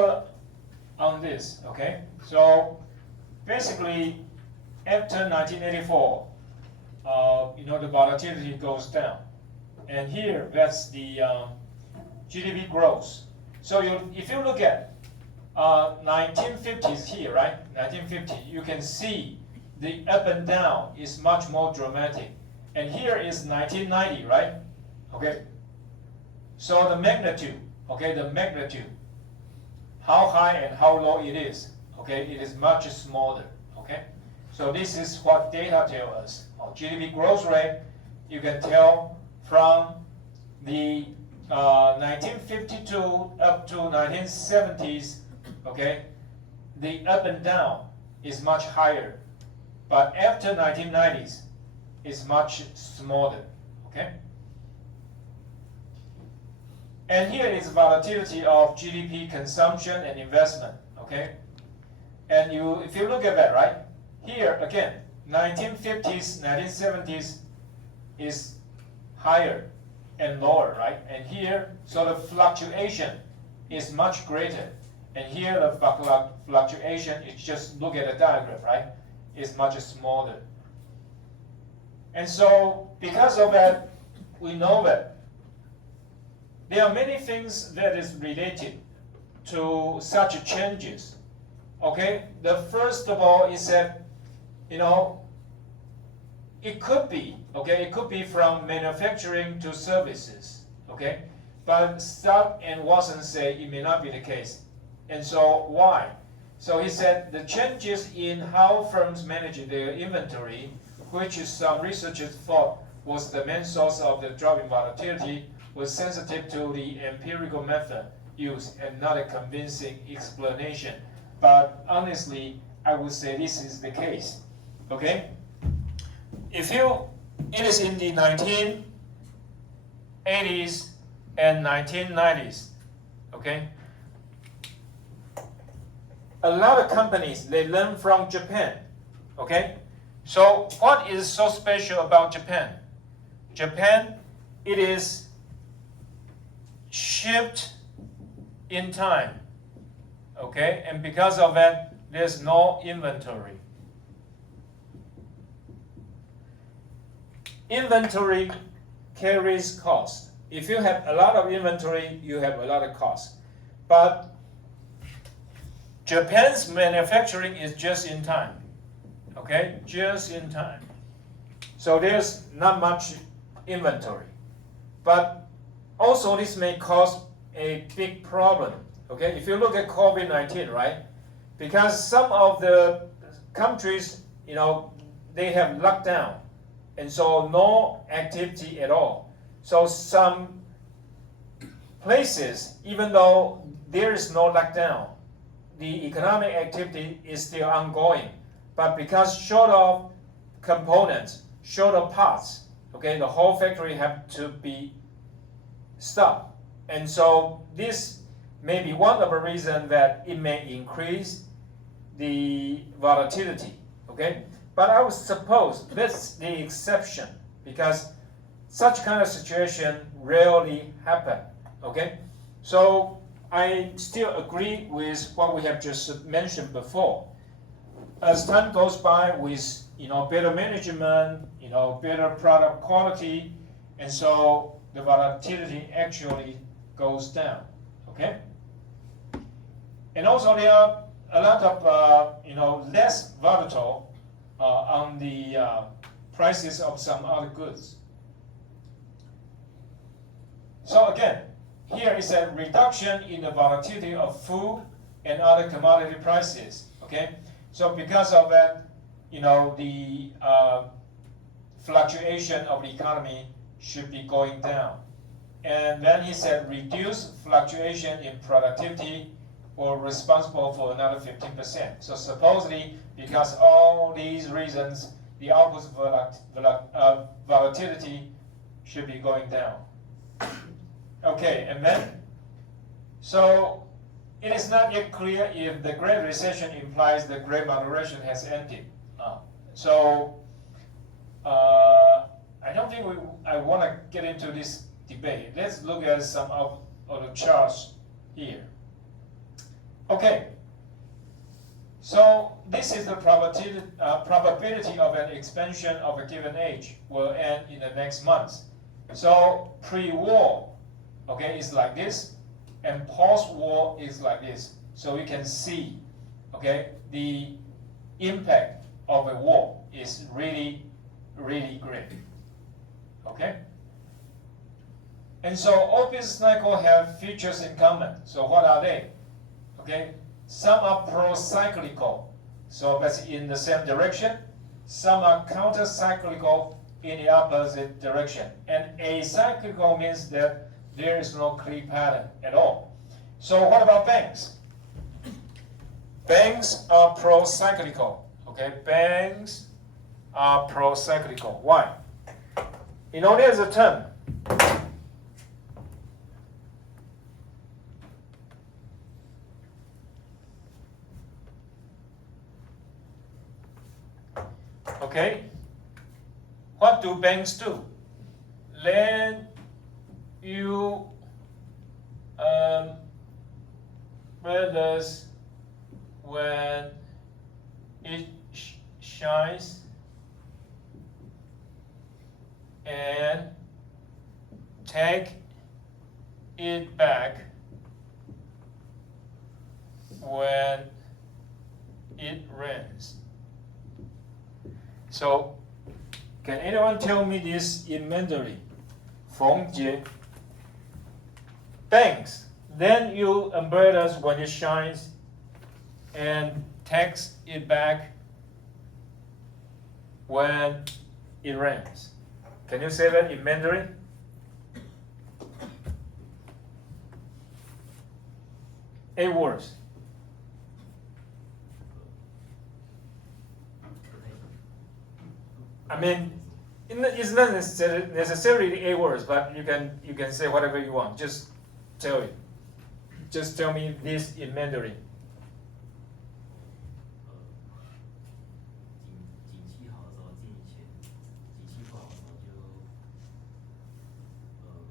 further on this, okay? So basically, after 1984, the volatility goes down. And here, that's the GDP growth. So if you look at 1950s here, right? 1950, you can see the up and down is much more dramatic. And here is 1990, right? Okay. So the magnitude, okay, the magnitude, how high and how low it is, okay, it is much smaller, okay. So this is what data tell us. GDP growth rate, you can tell from the 1952 up to 1970s, okay, the up and down is much higher, but after 1990s, it's much smaller, okay? And here is volatility of GDP consumption and investment, okay? And if you look at that, right? Here, again, 1950s, 1970s is higher and lower, right? And here, so the fluctuation is much greater. And here, the fluctuation is just look at the diagram, right? Is much smaller. And so, because of that, we know that there are many things that is related to such changes. Okay, the first of all is that, it could be, okay, it could be from manufacturing to services, okay? But Stubb and Watson say it may not be the case. And so why? So he said the changes in how firms manage their inventory, which some researchers thought was the main source of the drop in volatility, was sensitive to the empirical method used and not a convincing explanation. But honestly, I would say this is the case, okay? It is in the 1980s and 1990s, okay? A lot of companies, they learn from Japan, okay? So what is so special about Japan? Japan, it is shipped in time, okay? And because of that, there's no inventory. Inventory carries cost. If you have a lot of inventory, you have a lot of cost. But Japan's manufacturing is just in time, okay? Just in time. So there's not much inventory. But also this may cause a big problem, okay? If you look at COVID-19, right? Because some of the countries, they have lockdown, and so no activity at all. So some places, even though there is no lockdown, the economic activity is still ongoing. But because short of components, short of parts, okay, the whole factory have to be stopped. And so this may be one of the reasons that it may increase the volatility, okay? But I would suppose that's the exception because such kind of situation rarely happen, okay? So I still agree with what we have just mentioned before. As time goes by with better management, better product quality, and so the volatility actually goes down, okay? And also there are a lot of less volatile on the prices of some other goods. So again, here is a reduction in the volatility of food and other commodity prices, okay? So because of that, the fluctuation of the economy should be going down. And then he said reduced fluctuation in productivity were responsible for another 15%. So supposedly, because all these reasons, the output volatility should be going down. Okay, and then, so it is not yet clear if the Great Recession implies the Great Moderation has ended. I don't think I want to get into this debate. Let's look at some of the charts here. Okay. So this is the probability of an expansion of a given age will end in the next month. So pre-war, okay, is like this, and post-war is like this. So you can see, okay, the impact of a war is really, really great. Okay? And so all business cycles have features in common. So what are they? Okay? Some are pro-cyclical, so that's in the same direction. Some are counter-cyclical in the opposite direction. And acyclical means that there is no clear pattern at all. So what about banks? Banks are pro-cyclical. Okay, banks are pro-cyclical. Why? You know, there's a term. Okay, what do banks do? Lend you brothers when it shines and take it back when it rains. So, can anyone tell me this in Mandarin? 冯杰. Banks, lend you umbrellas when it shines and takes it back when it rains. Can you say that in Mandarin? Eight words. I mean, it's not necessarily 8 words, but you can say whatever you want. Just tell it. Just tell me this in Mandarin.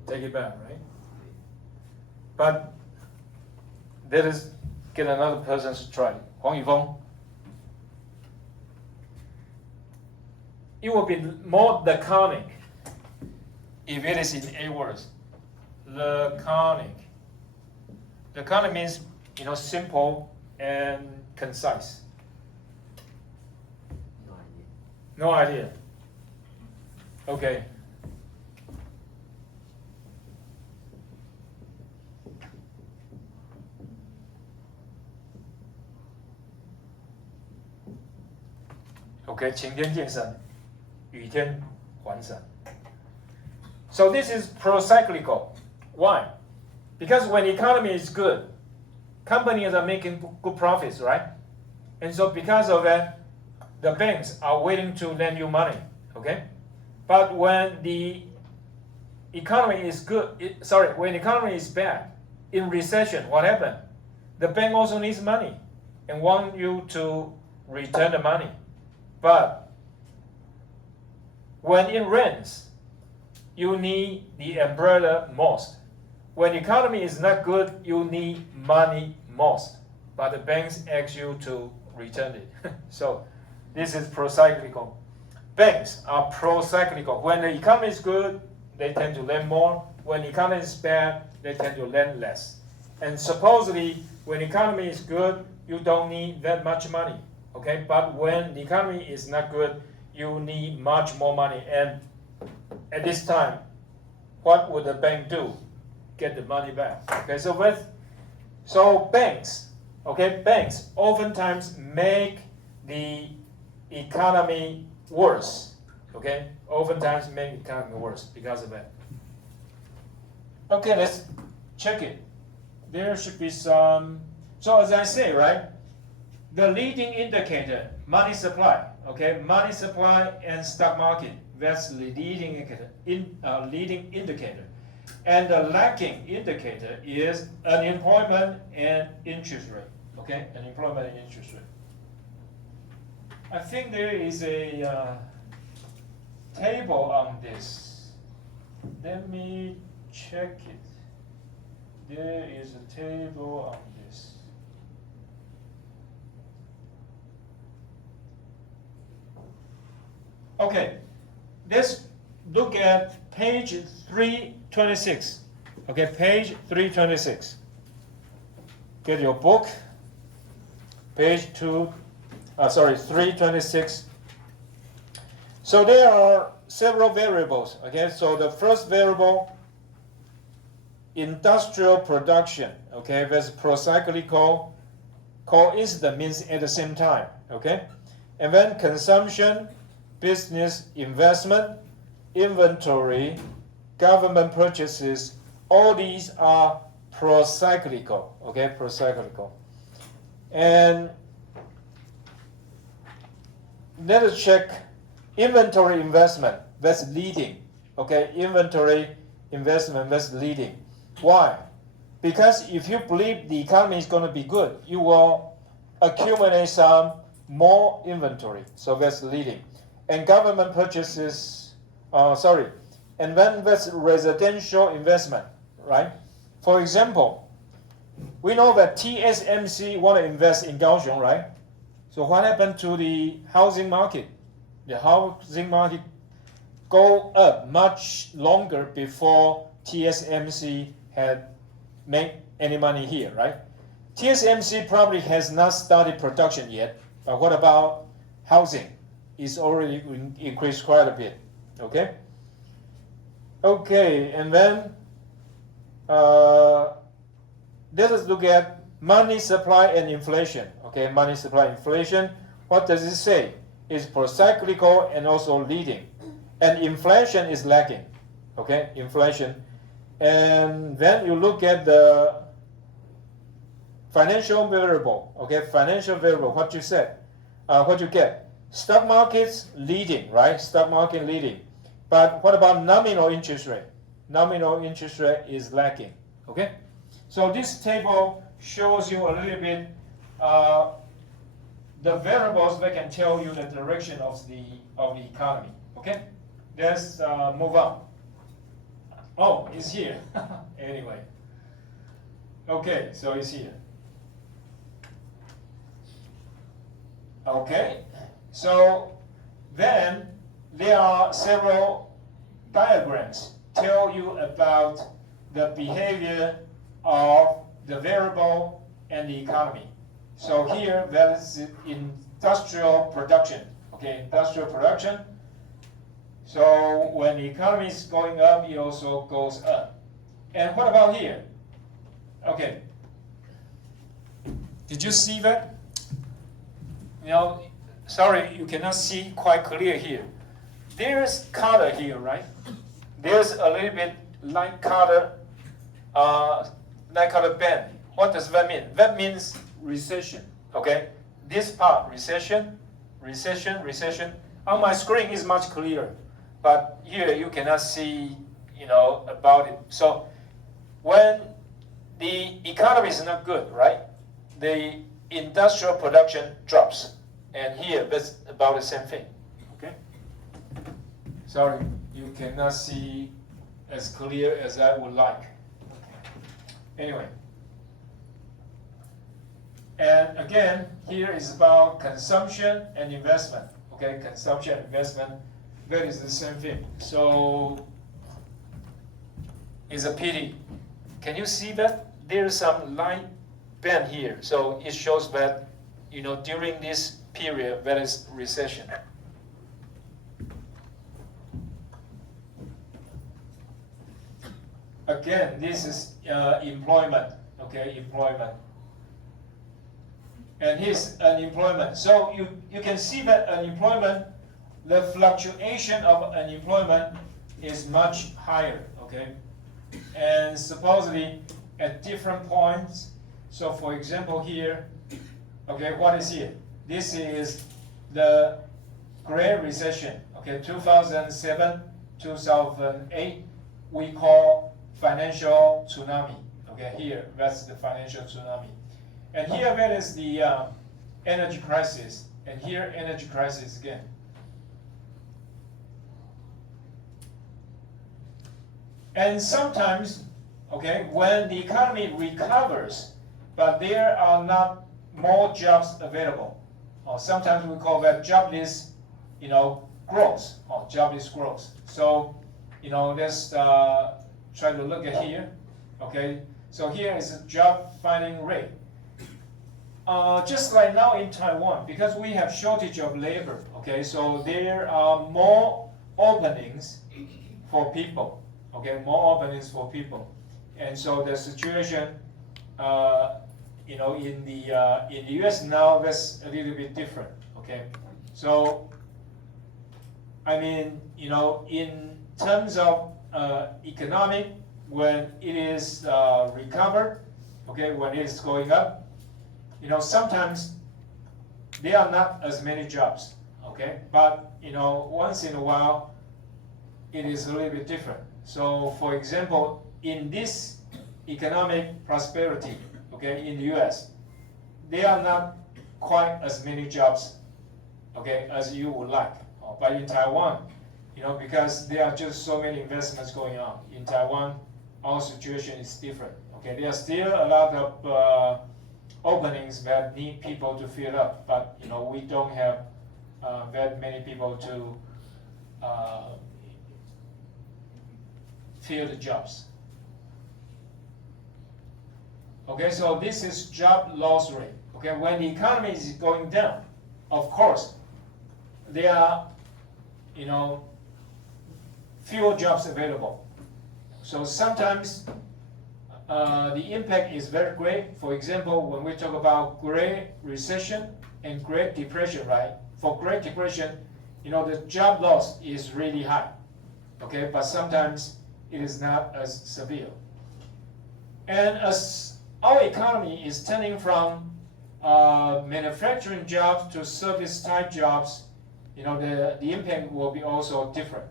Take it back, right? But let us get another person to try. Huang Yifeng. It will be more laconic if it is in 8 words. Laconic. Laconic means, you know, simple and concise. No idea. Okay. Okay, 晴天见山，雨天还伞. So this is pro-cyclical. Why? Because when the economy is good, companies are making good profits, right? And so because of that, the banks are willing to lend you money, okay? But when the economy is good, when the economy is bad, in recession, what happened? The bank also needs money and want you to return the money. But when it rains, you need the umbrella most. When the economy is not good, you need money most. But the banks ask you to return it. So this is pro-cyclical. Banks are pro-cyclical. When the economy is good, they tend to lend more. When the economy is bad, they tend to lend less. And supposedly, when the economy is good, you don't need that much money. Okay, but when the economy is not good, you need much more money. And at this time, what would the bank do? Get the money back. Okay, so banks, okay, banks oftentimes make the economy worse. Okay, oftentimes make the economy worse because of that. Okay, let's check it. There should be some. So as I say, right? The leading indicator, money supply, okay, money supply and stock market, that's the leading indicator. And the lagging indicator is unemployment and interest rate, okay, unemployment and interest rate. I think there is a table on this. Let me check it. There is a table on this. Okay, let's look at page 326. Okay, page 326. Get your book. Page 326. So there are several variables. Okay, so the first variable, industrial production. Okay, that's procyclical. Coincident means at the same time. Okay, and then consumption, business, investment, inventory, government purchases. All these are procyclical. Okay, procyclical. And let us check inventory investment. That's leading. Okay, inventory investment, that's leading. Why? Because if you believe the economy is going to be good, you will accumulate some more inventory. So that's leading. And government purchases, and then that's residential investment, right? For example, we know that TSMC want to invest in Kaohsiung, right? So what happened to the housing market? The housing market go up much longer before TSMC had made any money here, right? TSMC probably has not started production yet, but what about housing? It's already increased quite a bit, okay? Okay, and then let us look at money supply and inflation. Okay, money supply inflation. What does it say? It's procyclical and also leading. And inflation is lagging. Okay, inflation. And then you look at the financial variable. Okay, financial variable, what you said. What you get? Stock markets leading, right? Stock market leading. But what about nominal interest rate? Nominal interest rate is lacking. Okay? So this table shows you a little bit the variables that can tell you the direction of the economy. Okay? Let's move on. Oh, it's here. Anyway. Okay, so it's here. Okay, so then there are several diagrams tell you about the behavior of the variable and the economy. So here that is industrial production. Okay, industrial production. So when the economy is going up, it also goes up. And what about here? Okay. Did you see that? You know, sorry, you cannot see quite clear here. There's color here, right? There's a little bit light color band. What does that mean? That means recession. Okay, this part recession. On my screen is much clearer, but here you cannot see, about it. So when the economy is not good, right? The industrial production drops, and here that's about the same thing. Okay. Sorry, you cannot see as clear as I would like. Anyway. And again, here is about consumption and investment. Okay, consumption and investment, that is the same thing. So it's a pity. Can you see that? There's some light band here. So it shows that, during this period, there is recession. Again, this is employment. Okay, employment. And here's unemployment. So you can see that unemployment, the fluctuation of unemployment is much higher, okay? And supposedly at different points, so for example here, okay, what is here? This is the Great Recession, okay, 2007, 2008, we call financial tsunami, okay, here, that's the financial tsunami. And here that is the energy crisis, and here energy crisis again. And sometimes, okay, when the economy recovers, but there are not more jobs available, or sometimes we call that jobless, growth, or jobless growth. So, let's try to look at here. Okay, so here is the job finding rate. Just like now in Taiwan, because we have shortage of labor, okay, so there are more openings for people, okay, more openings for people, and so the situation, in the U.S. now that's a little bit different, okay, so I mean, in terms of economic, when it is recovered, okay, when it is going up. Sometimes there are not as many jobs, okay? But, once in a while, it is a little bit different. So, for example, in this economic prosperity, okay, in the U.S., there are not quite as many jobs, okay, as you would like. But in Taiwan, because there are just so many investments going on. In Taiwan, our situation is different, okay? There are still a lot of openings that need people to fill up, but we don't have that many people to fill the jobs. Okay, so this is job loss rate. Okay, when the economy is going down, of course, there are fewer jobs available. So sometimes the impact is very great. For example, when we talk about Great Recession and Great Depression, right? For Great Depression, the job loss is really high, okay? But sometimes it is not as severe. And as our economy is turning from manufacturing jobs to service type jobs, the impact will be also different.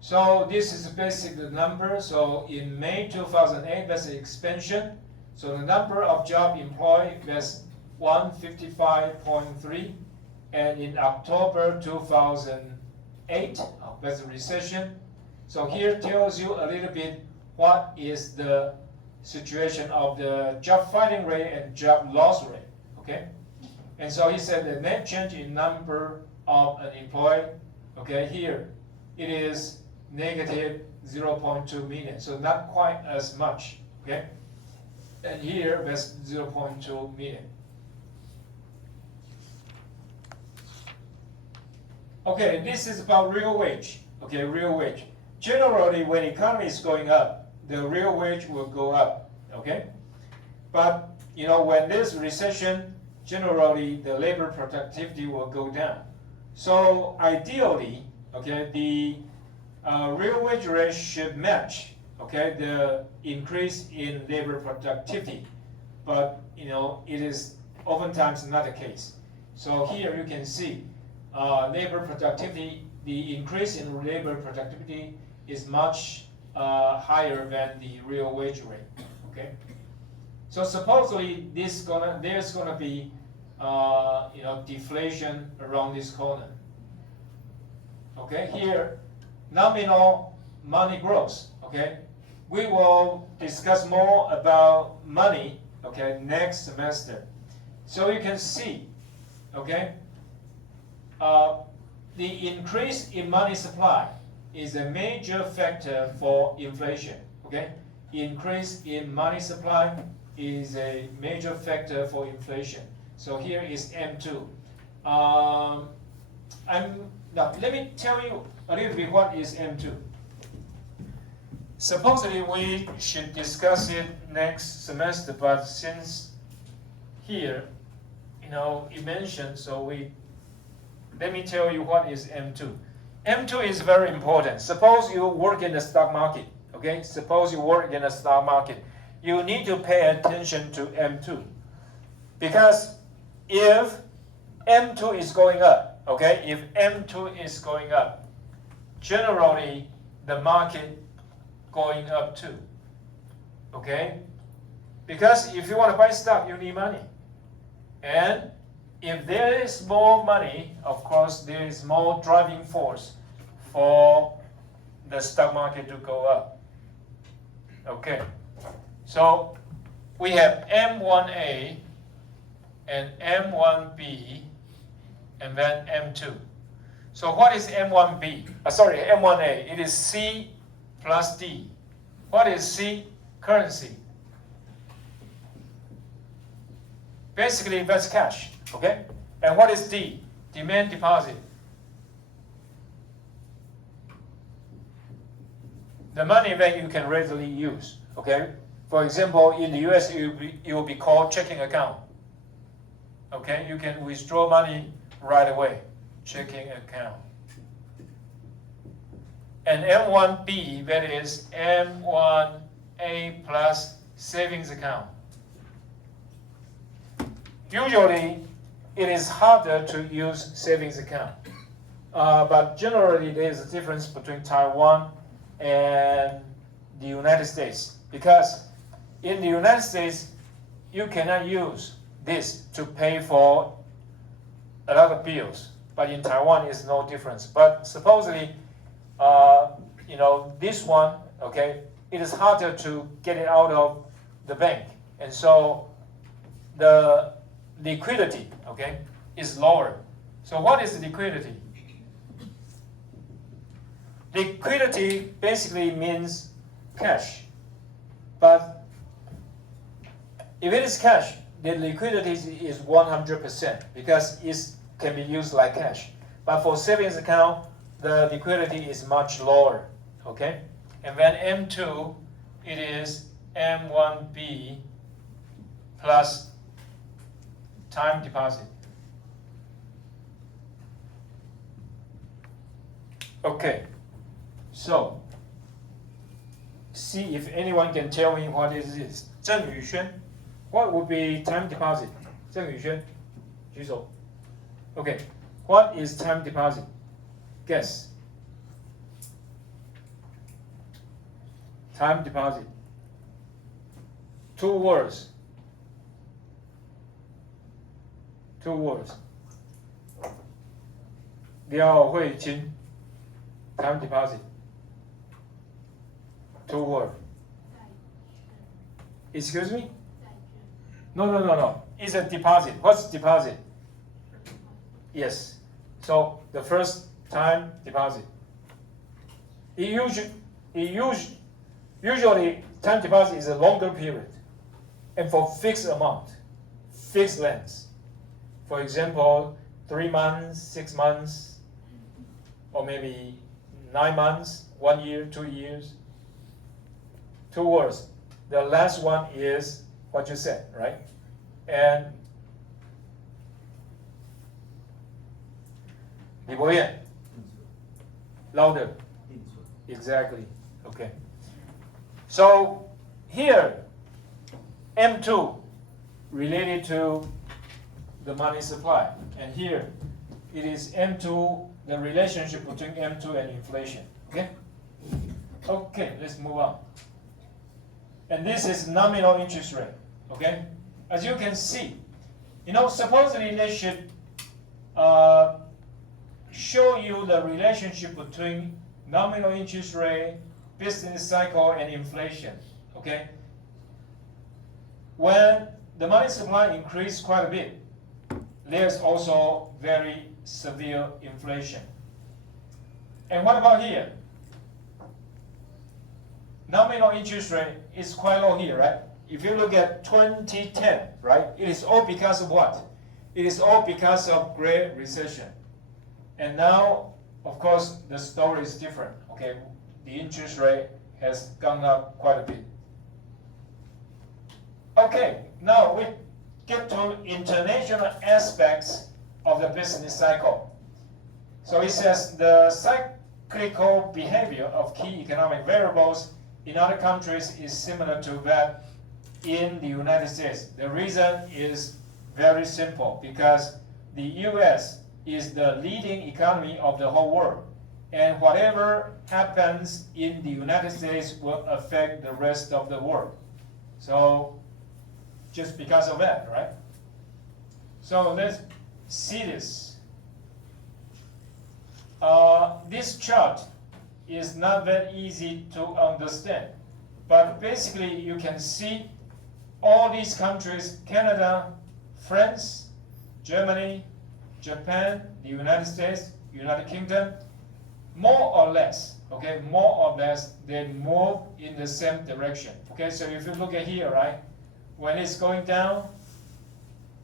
So this is basically the number. So in May 2008, that's the expansion. So the number of job employed was 155.3, and in October 2008, that's the recession. So here tells you a little bit what is the situation of the job finding rate and job loss rate. Okay, and so he said the net change in number of unemployed. Okay, here it is negative 0.2 million, so not quite as much, okay? And here that's 0.2 million. Okay, this is about real wage, okay, real wage. Generally, when economy is going up, the real wage will go up, okay? But, when there's recession, generally the labor productivity will go down. So ideally, okay, the real wage rate should match, okay, the increase in labor productivity, but it is oftentimes not the case. So here you can see labor productivity, the increase in labor productivity is much higher than the real wage rate. Okay, so supposedly there's gonna be deflation around this corner. Okay, here. Nominal money growth, okay? We will discuss more about money, okay, next semester. So you can see, okay, the increase in money supply is a major factor for inflation, okay? Increase in money supply is a major factor for inflation. So here is M2. Now, let me tell you a little bit what is M2. Supposedly we should discuss it next semester, but since here, it mentioned, so let me tell you what is M2. M2 is very important. Suppose you work in the stock market, okay? Suppose you work in the stock market. You need to pay attention to M2. Because if M2 is going up, okay, if M2 is going up, generally the market going up too, okay? Because if you want to buy stock, you need money. And if there is more money, of course, there is more driving force for the stock market to go up. Okay, so we have M1A and M1B, and then M2. So what is M1B? Sorry, M1A. It is C plus D. What is C? Currency. Basically, that's cash. Okay. And what is D? Demand deposit. The money that you can readily use. Okay. For example, in the US, it will be called checking account. Okay, you can withdraw money right away, checking account. And M1B, that is M1A plus savings account. Usually, it is harder to use savings account. But generally, there is a difference between Taiwan and the United States. Because in the United States, you cannot use this to pay for a lot of bills, but in Taiwan it's no difference. But supposedly, this one, okay, it is harder to get it out of the bank, and so the liquidity, okay, is lower. So what is liquidity? Liquidity basically means cash, but if it is cash, the liquidity is 100% because it can be used like cash. But for savings account, the liquidity is much lower. Okay? And then M2, it is M1B plus time deposit. Okay. So, see if anyone can tell me what is this. 郑宇轩. What would be time deposit? 郑宇轩，举手。Okay, what is time deposit? Guess. Time deposit. 2 words. 2 words. 廖慧清. Time deposit. 2 words. Excuse me? No. It's a deposit. What's deposit? Yes. So the first time deposit. Usually time deposit is a longer period, and for fixed amount, fixed length. For example, 3 months, 6 months, or maybe 9 months, 1 year, 2 years. 2 words. The last one is what you said, right? And Li Boyan, louder. Exactly. Okay. So here, M2 related to the money supply, and here it is M2, the relationship between M2 and inflation. Okay. Okay. Let's move on. And this is nominal interest rate. Okay. As you can see, supposedly they should show you the relationship between nominal interest rate, business cycle, and inflation. Okay? When the money supply increased quite a bit, there's also very severe inflation. And what about here? Nominal interest rate is quite low here, right? If you look at 2010, right, it is all because of what? It is all because of Great Recession. And now, of course, the story is different. Okay, the interest rate has gone up quite a bit. Okay, now we get to international aspects of the business cycle. So it says the cyclical behavior of key economic variables in other countries is similar to that in the United States. The reason is very simple, because the US is the leading economy of the whole world, and whatever happens in the United States will affect the rest of the world. So just because of that, right? So let's see this. This chart is not that easy to understand, but basically you can see all these countries: Canada, France, Germany, Japan, the United States, United Kingdom, more or less, okay, more or less, they move in the same direction. Okay, so if you look at here, right, when it's going down,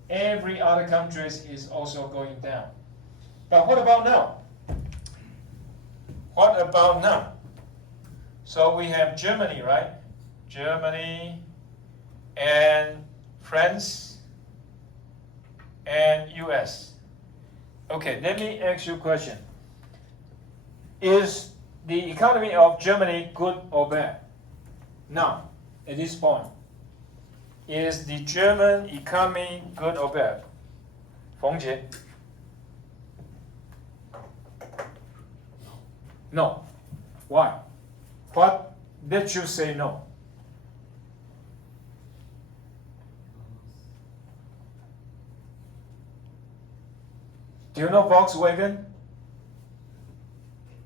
every other country is also going down. But what about now? What about now? So we have Germany, right? Germany and France and US. Okay, let me ask you a question. Is the economy of Germany good or bad? Now, at this point, is the German economy good or bad? 冯杰. No. Why? What did you say no? Do you know Volkswagen?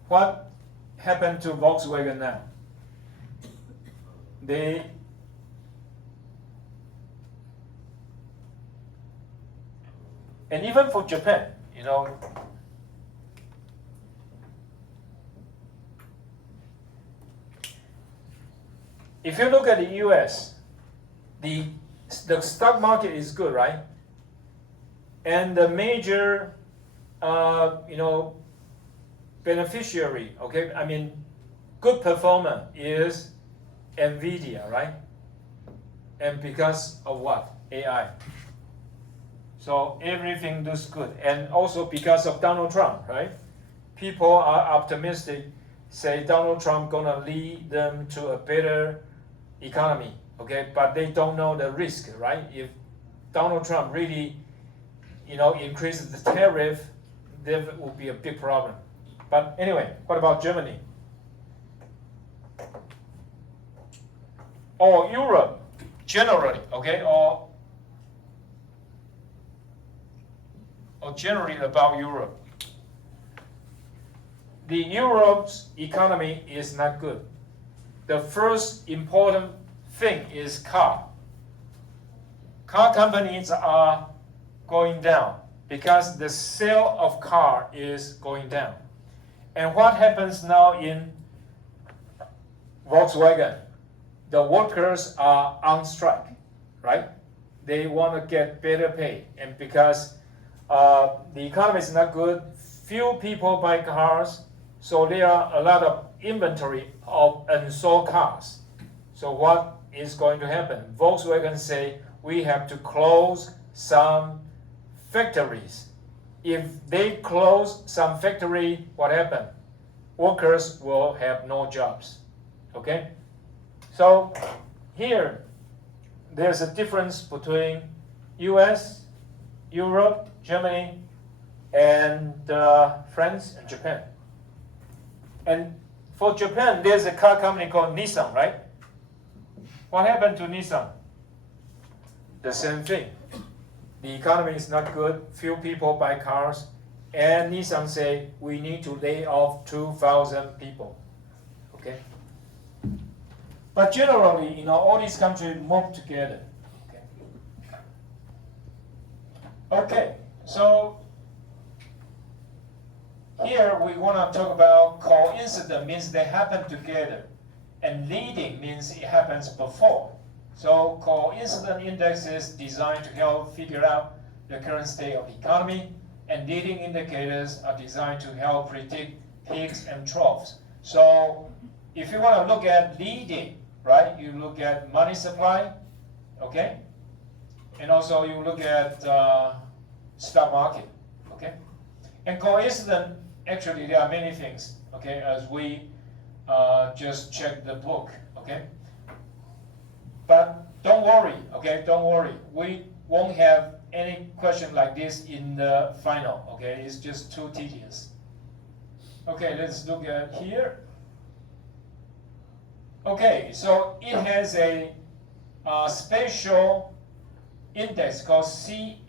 What happened to Volkswagen now? And even for Japan, you know, if you look at the US, the stock market is good, right? And the major, beneficiary, okay, I mean, good performer is NVIDIA, right? And because of what? AI. So everything looks good. And also because of Donald Trump, right? People are optimistic, say Donald Trump gonna lead them to a better economy, okay? But they don't know the risk, right? If Donald Trump really, increases the tariff, there will be a big problem. But anyway, what about Germany? Or Europe, generally, okay? Or generally about Europe. The Europe's economy is not good. The first important thing is car. Car companies are going down because the sale of car is going down. And what happens now in Volkswagen? The workers are on strike, right? They want to get better pay. And because the economy is not good, few people buy cars, so there are a lot of inventory of unsold cars. So what is going to happen? Volkswagen say we have to close some factories. If they close some factory, what happened? Workers will have no jobs. Okay? So here, there's a difference between US, Europe, Germany, and France and Japan. And for Japan, there's a car company called Nissan, right? What happened to Nissan? The same thing. The economy is not good, few people buy cars, and Nissan say we need to lay off 2,000 people. Okay? But generally, all these countries move together. Okay, so here we want to talk about coincidence means they happen together, and leading means it happens before. So coincidence index is designed to help figure out the current state of the economy, and leading indicators are designed to help predict peaks and troughs. So if you want to look at leading, right, you look at money supply, okay? And also you look at stock market, okay? And coincidence, actually there are many things, okay, as we just check the book, okay? But don't worry, okay, don't worry. We won't have any question like this in the final, okay? It's just too tedious. Okay, let's look at here. Okay, so it has a special index called CFNAI.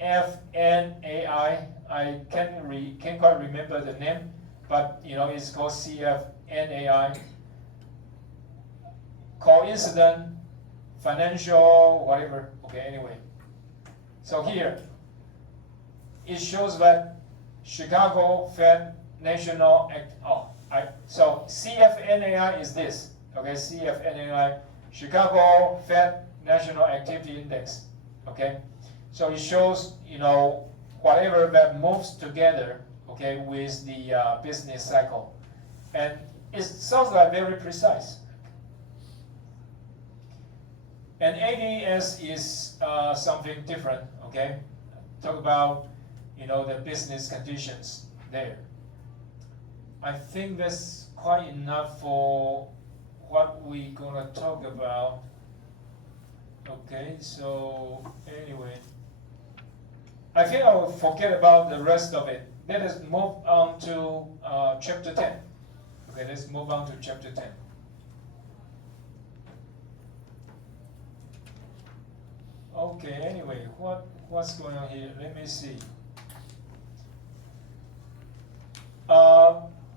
I can't quite remember the name, but it's called CFNAI. Coincident, financial, whatever. Okay, anyway. So here, it shows that Chicago Fed National so CFNAI is this. Okay, CFNAI, Chicago Fed National Activity Index. Okay, so it shows, you know, whatever that moves together, okay, with the business cycle, and it sounds like very precise. And ADS is something different. Okay, talk about, you know, the business conditions there. I think that's quite enough for what we're gonna talk about. Okay, so anyway, I think I will forget about the rest of it. Let us move on to chapter 10. Okay, let's move on to chapter 10. Okay, anyway, what's going on here? Let me see.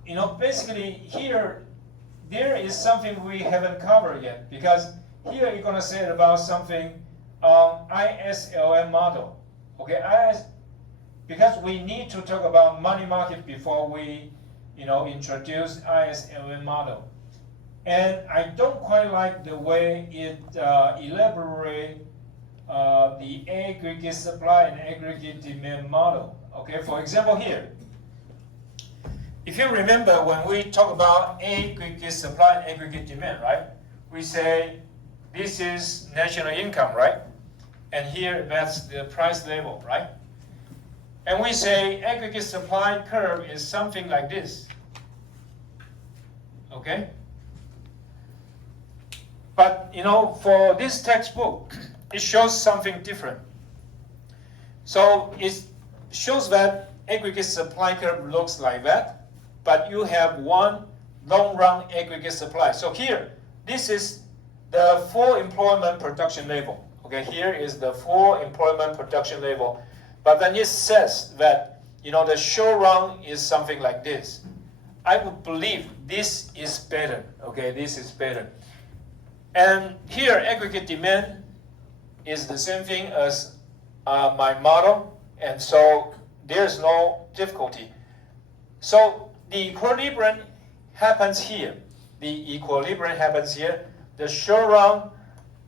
You know, basically here, there is something we haven't covered yet, because here you're gonna say about something ISLM model. Okay, because we need to talk about money market before we, you know, introduce ISLM model. And I don't quite like the way it elaborate the aggregate supply and aggregate demand model. Okay, for example here, if you remember when we talk about aggregate supply and aggregate demand, right? We say this is national income, right? And here that's the price level, right? And we say aggregate supply curve is something like this. Okay? But you know, for this textbook, it shows something different. So it shows that aggregate supply curve looks like that, but you have one long run aggregate supply. So here, this is the full employment production level. Okay, here is the full employment production level. But then it says that, you know, the short run is something like this. I would believe this is better. Okay, this is better. And here, aggregate demand is the same thing as my model, and so there's no difficulty. So the equilibrium happens here. The equilibrium happens here. The short run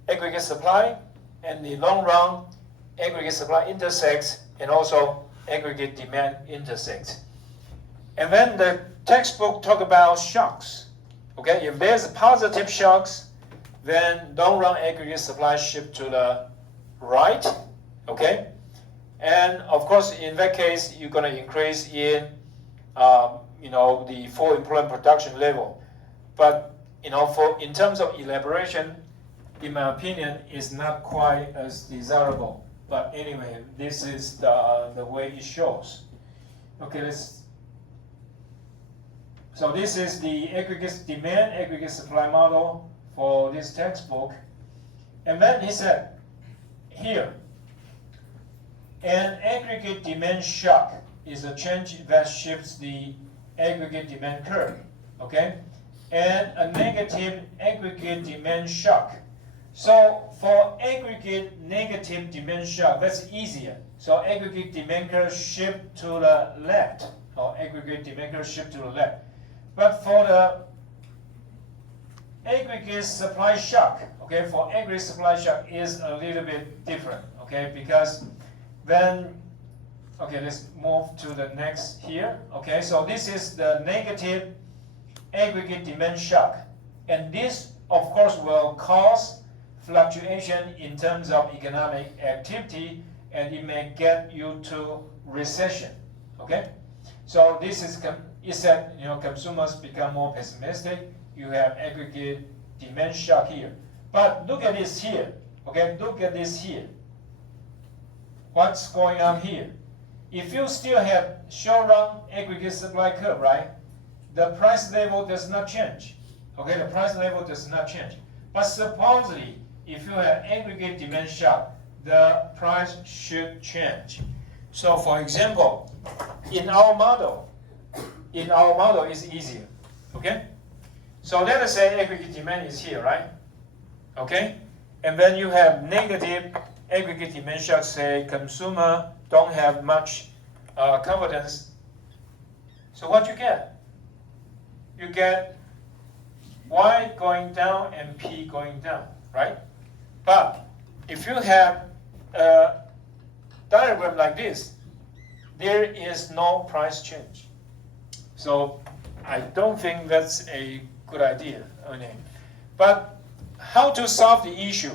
aggregate supply and the long run aggregate supply intersects, and also aggregate demand intersects. And then the textbook talk about shocks. Okay, if there's positive shocks, then long run aggregate supply shift to the right. Okay, and of course in that case you're going to increase in you know, the full employment production level. But you know, in terms of elaboration, in my opinion, is not quite as desirable. But anyway, this is the way it shows. Okay, so this is the aggregate demand, aggregate supply model for this textbook. And then he said, here, an aggregate demand shock is a change that shifts the aggregate demand curve, okay? And a negative aggregate demand shock. So for aggregate negative demand shock, that's easier. So aggregate demand curve shift to the left, or aggregate demand curve shift to the left. But for the aggregate supply shock, okay, for aggregate supply shock is a little bit different, okay, because then, okay, let's move to the next here. Okay, so this is the negative aggregate demand shock. And this, of course, will cause fluctuation in terms of economic activity, and it may get you to recession. Okay, so this is, it said, you know, consumers become more pessimistic. You have aggregate demand shock here. But look at this here. Okay, look at this here. What's going on here? If you still have short run aggregate supply curve, right, the price level does not change. Okay, the price level does not change. But supposedly, if you have aggregate demand shock, the price should change. So for example, in our model it's easier. Okay? So let us say aggregate demand is here, right? Okay? And then you have negative aggregate demand shock, say consumer don't have much confidence. So what you get? You get Y going down and P going down, right? But if you have a diagram like this, there is no price change. So I don't think that's a good idea. Okay. But how to solve the issue?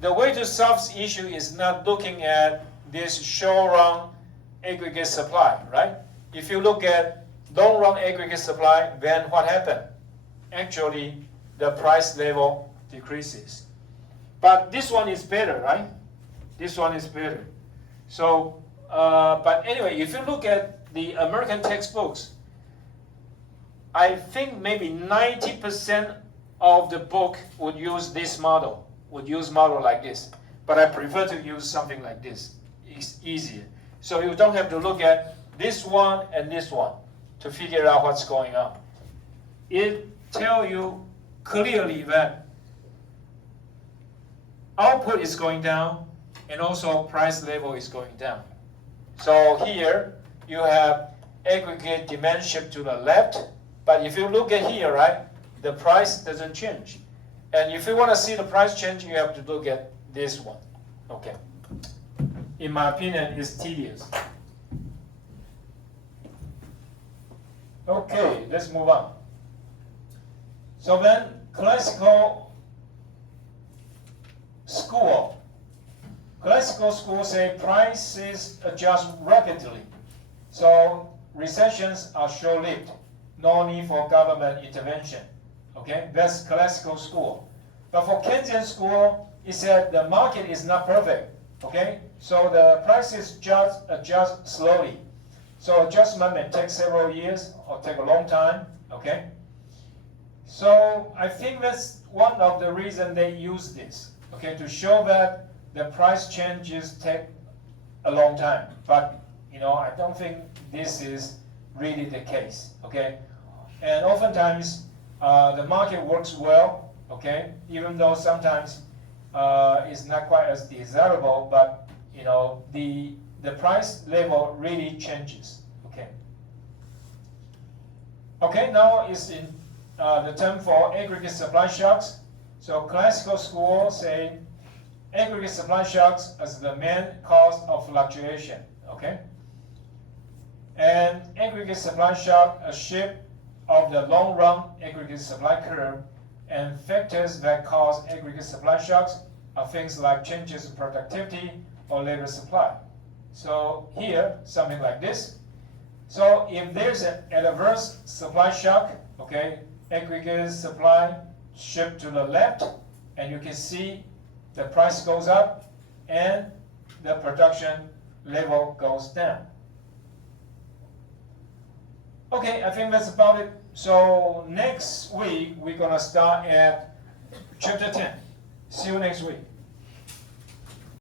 The way to solve the issue is not looking at this short-run aggregate supply, right? If you look at long-run aggregate supply, then what happened? Actually, the price level decreases. But this one is better, right? This one is better. So, but anyway, if you look at the American textbooks, I think maybe 90% of the book would use this model, would use model like this. But I prefer to use something like this. It's easier. So you don't have to look at this one and this one to figure out what's going on. It tells you clearly that output is going down and also price level is going down. So here you have aggregate demand shift to the left, but if you look at here, right, the price doesn't change. And if you want to see the price change, you have to look at this one. Okay. In my opinion, it's tedious. Okay, let's move on. So then, classical school. Classical school say prices adjust rapidly. So recessions are short-lived. No need for government intervention. Okay, that's classical school. But for Keynesian school, it said the market is not perfect. Okay, so the prices just adjust slowly. So adjustment may take several years or take a long time. Okay, so I think that's one of the reasons they use this. Okay, to show that the price changes take a long time. But I don't think this is really the case. Okay, and oftentimes the market works well. Okay, even though sometimes it's not quite as desirable, but the price level really changes. Okay. Okay, now is in the term for aggregate supply shocks. So classical school say aggregate supply shocks as the main cause of fluctuation. Okay. And aggregate supply shock, a shape of the long-run aggregate supply curve, and factors that cause aggregate supply shocks are things like changes in productivity or labor supply. So here, something like this. So if there's an adverse supply shock, okay, aggregate supply shift to the left, and you can see the price goes up and the production level goes down. Okay, I think that's about it. So next week, we're going to start at chapter 10. See you next week.